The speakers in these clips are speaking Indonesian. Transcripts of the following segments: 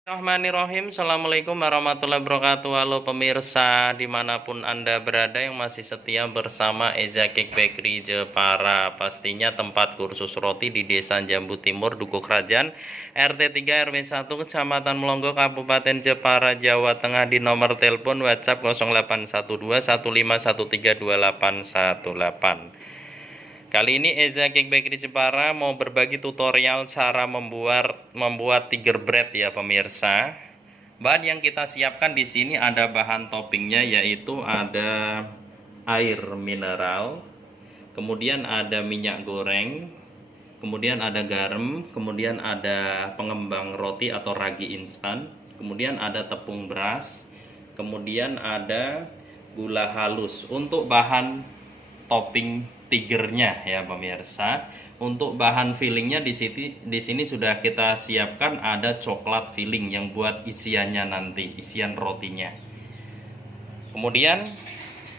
Bismillahirrahmanirrahim. Assalamualaikum warahmatullahi wabarakatuh. Halo pemirsa dimanapun Anda berada yang masih setia bersama Eza Cake Bakery Jepara. Pastinya tempat kursus roti di Desa Jambu Timur, Dukuh Kerajaan, RT 3 RW 1, Kecamatan Melongo, Kabupaten Jepara, Jawa Tengah, di nomor telepon WhatsApp 081215132818. Kali ini Eza Cake Bakery Jepara mau berbagi tutorial cara membuat tiger bread ya pemirsa. Bahan yang kita siapkan di sini ada bahan toppingnya, yaitu ada air mineral, kemudian ada minyak goreng, kemudian ada garam, kemudian ada pengembang roti atau ragi instan, kemudian ada tepung beras, kemudian ada gula halus. Untuk bahan topping tigernya ya pemirsa. Untuk bahan fillingnya di sini sudah kita siapkan, ada coklat filling yang buat isiannya nanti, isian rotinya. Kemudian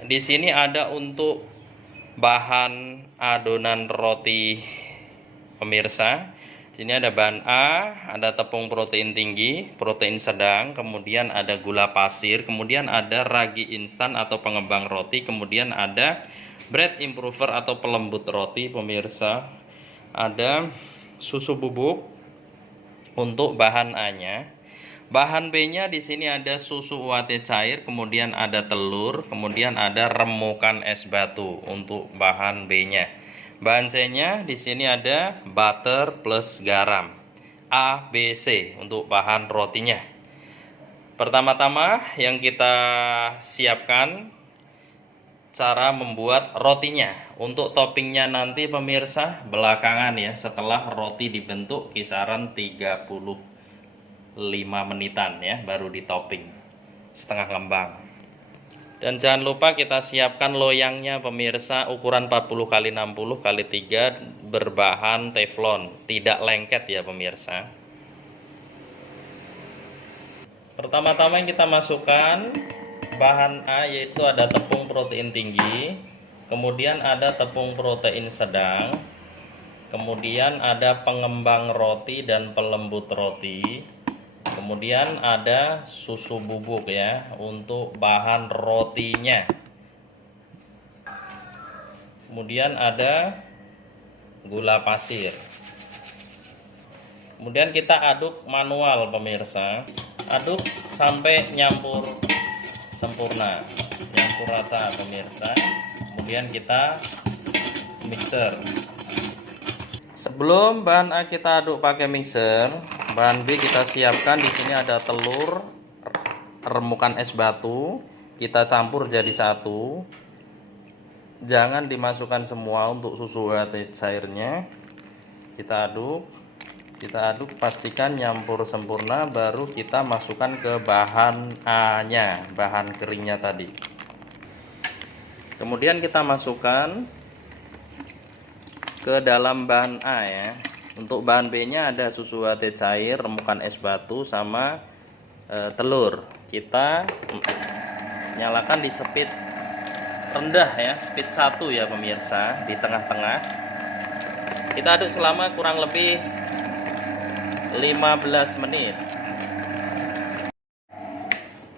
di sini ada untuk bahan adonan roti pemirsa. Sini ada bahan A, ada tepung protein tinggi, protein sedang, kemudian ada gula pasir, kemudian ada ragi instan atau pengembang roti, kemudian ada bread improver atau pelembut roti pemirsa. Ada susu bubuk untuk bahan A-nya. Bahan B-nya di sini ada susu UHT cair, kemudian ada telur, kemudian ada remukan es batu untuk bahan B-nya. Bahan C-nya di sini ada butter plus garam. A, B, C untuk bahan rotinya. Pertama-tama yang kita siapkan cara membuat rotinya. Untuk toppingnya nanti pemirsa belakangan ya, setelah roti dibentuk kisaran 35 menitan ya, baru ditopping setengah kembang. Dan jangan lupa kita siapkan loyangnya pemirsa, ukuran 40 x 60 x 3 berbahan teflon, tidak lengket ya pemirsa. Pertama-tama yang kita masukkan bahan A, yaitu ada tepung protein tinggi, kemudian ada tepung protein sedang, kemudian ada pengembang roti dan pelembut roti, kemudian ada susu bubuk ya untuk bahan rotinya, kemudian ada gula pasir. Kemudian kita aduk manual pemirsa, aduk sampai nyampur sempurna, nyampur rata pemirsa. Kemudian kita mixer. Sebelum bahan A kita aduk pakai mixer, bahan B kita siapkan. Di sini ada telur, remukan es batu, kita campur jadi satu. Jangan dimasukkan semua untuk susu UHT cairnya. Kita aduk, pastikan nyampur sempurna, baru kita masukkan ke bahan A-nya, bahan keringnya tadi. Kemudian kita masukkan ke dalam bahan A ya. Untuk bahan B-nya ada susu UHT cair, remukan es batu, sama telur. Kita nyalakan di speed rendah ya, speed 1 ya pemirsa, di tengah-tengah. Kita aduk selama kurang lebih 15 menit.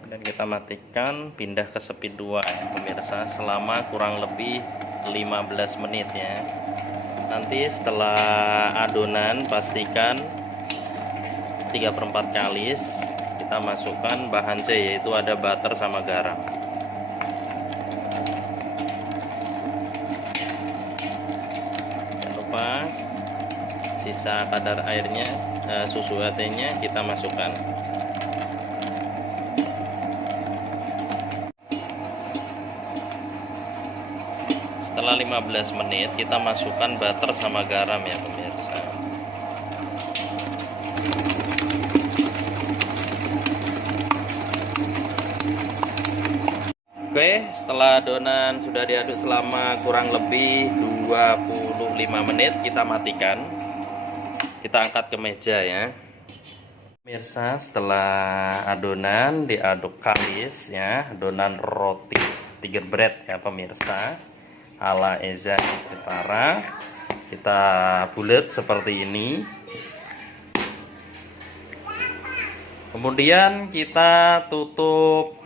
Dan kita matikan, pindah ke speed 2 ya pemirsa, selama kurang lebih 15 menit ya. Nanti setelah adonan pastikan 3/4 kalis kita masukkan bahan C, yaitu ada butter sama garam. Jangan lupa sisa kadar airnya, susu UHT-nya kita masukkan. Setelah 15 menit kita masukkan butter sama garam ya pemirsa. Oke, setelah adonan sudah diaduk selama kurang lebih 25 menit, kita matikan. Kita angkat ke meja ya pemirsa. Setelah adonan diaduk kalis ya, adonan roti tiger bread ya pemirsa, ala Eza Jepara. Kita bulat seperti ini. Kemudian kita tutup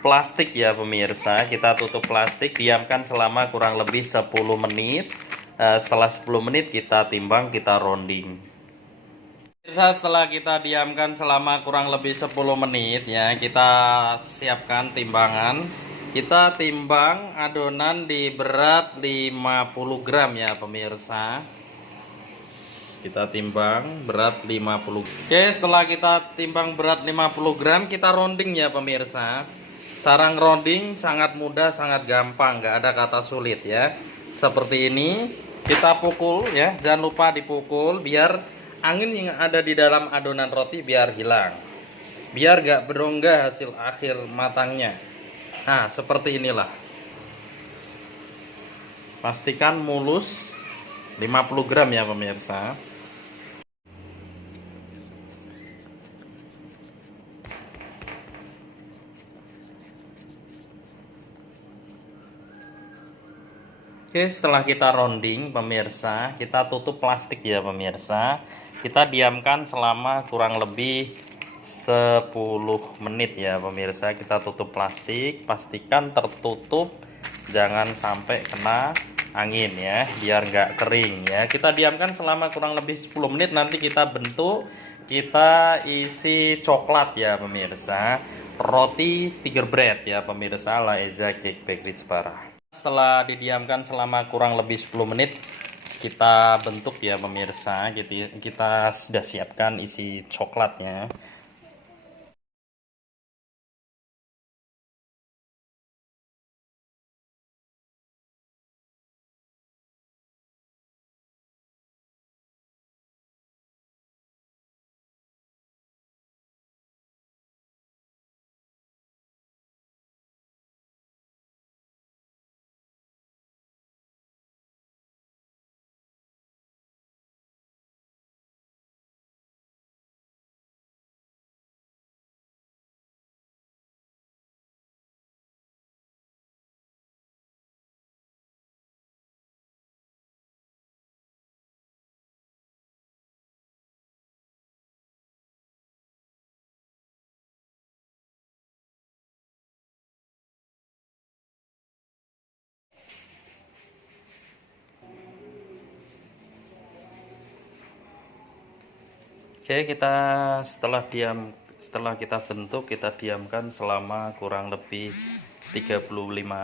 plastik ya pemirsa. Kita tutup plastik, diamkan selama kurang lebih 10 menit. Setelah 10 menit kita timbang, kita rounding. Pemirsa, setelah kita diamkan selama kurang lebih 10 menit ya, kita siapkan timbangan. Kita timbang adonan di berat 50 gram ya pemirsa. Kita timbang berat 50. Oke, setelah kita timbang berat 50 gram, kita rounding ya pemirsa. Cara rounding sangat mudah, sangat gampang, nggak ada kata sulit ya. Seperti ini, kita pukul ya, jangan lupa dipukul biar angin yang ada di dalam adonan roti biar hilang. Biar nggak berongga hasil akhir matangnya. Nah, seperti inilah. Pastikan mulus 50 gram ya pemirsa. Oke, setelah kita rounding pemirsa, kita tutup plastik ya pemirsa. Kita diamkan selama kurang lebih 10 menit ya pemirsa. Kita tutup plastik, pastikan tertutup, jangan sampai kena angin ya, biar nggak kering ya. Kita diamkan selama kurang lebih 10 menit, nanti kita bentuk, kita isi coklat ya pemirsa. Roti tiger bread ya pemirsa, ala Eza Cake Bakery Jepara. Setelah didiamkan selama kurang lebih 10 menit, kita bentuk ya pemirsa. Kita sudah siapkan isi coklatnya. Oke, setelah kita bentuk, kita diamkan selama kurang lebih 35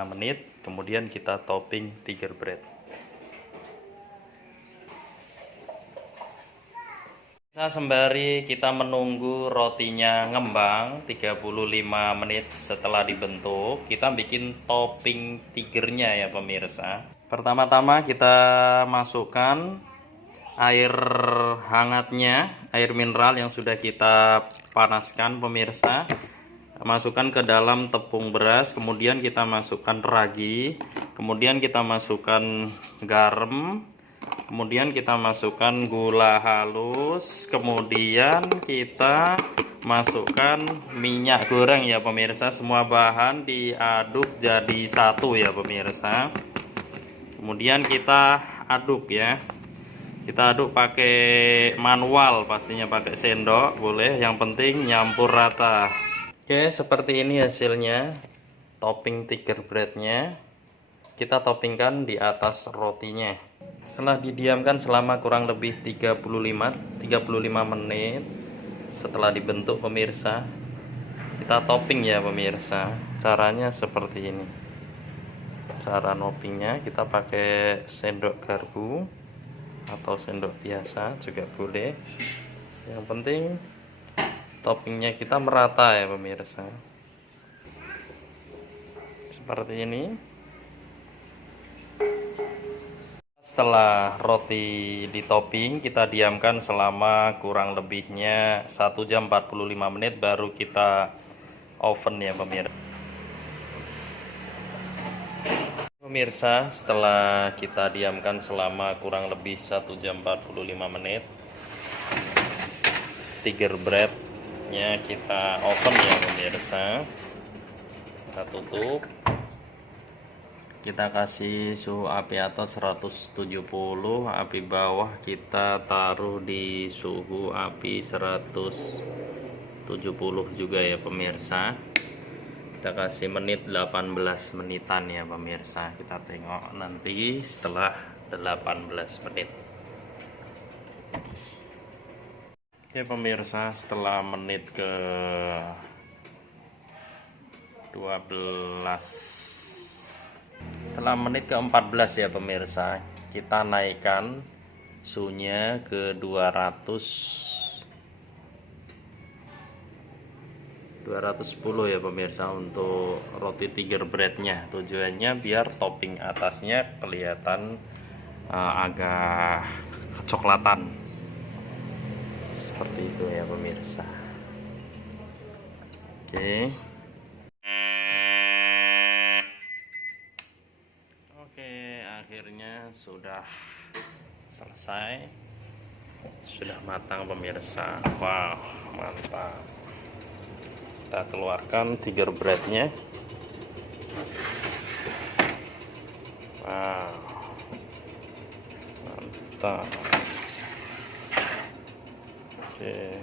menit, kemudian kita topping tiger bread. Sembari kita menunggu rotinya ngembang 35 menit setelah dibentuk, kita bikin topping tigernya ya pemirsa. Pertama-tama kita masukkan air hangatnya, air mineral yang sudah kita panaskan pemirsa. Masukkan ke dalam tepung beras, kemudian kita masukkan ragi, kemudian kita masukkan garam, kemudian kita masukkan gula halus, kemudian kita masukkan minyak goreng ya pemirsa. Semua bahan diaduk jadi satu ya pemirsa. Kemudian kita aduk ya. Kita aduk pakai manual, pastinya pakai sendok boleh, yang penting nyampur rata. Oke, seperti ini hasilnya topping tiger breadnya. Kita toppingkan di atas rotinya. Setelah didiamkan selama kurang lebih 35 menit setelah dibentuk pemirsa, kita topping ya pemirsa. Caranya seperti ini. Cara toppingnya kita pakai sendok garpu atau sendok biasa juga boleh, yang penting toppingnya kita merata ya pemirsa, seperti ini. Setelah roti ditopping, kita diamkan selama kurang lebihnya 1 jam 45 menit baru kita oven ya pemirsa. Pemirsa, setelah kita diamkan selama kurang lebih 1 jam 45 menit, tiger breadnya kita oven ya pemirsa. Kita tutup, kita kasih suhu api atas 170, api bawah kita taruh di suhu api 100 70 juga ya pemirsa. Kita kasih menit 18 menitan ya pemirsa. Kita tengok nanti setelah 18 menit. Oke pemirsa, setelah menit ke 12, setelah menit ke 14 ya pemirsa, kita naikkan suhunya ke 210 ya pemirsa untuk roti tiger breadnya. Tujuannya biar topping atasnya kelihatan agak kecoklatan seperti itu ya pemirsa. Oke, akhirnya sudah selesai, sudah matang pemirsa. Wow, mantap. Kita keluarkan tiger breadnya. Wow, mantap. Oke.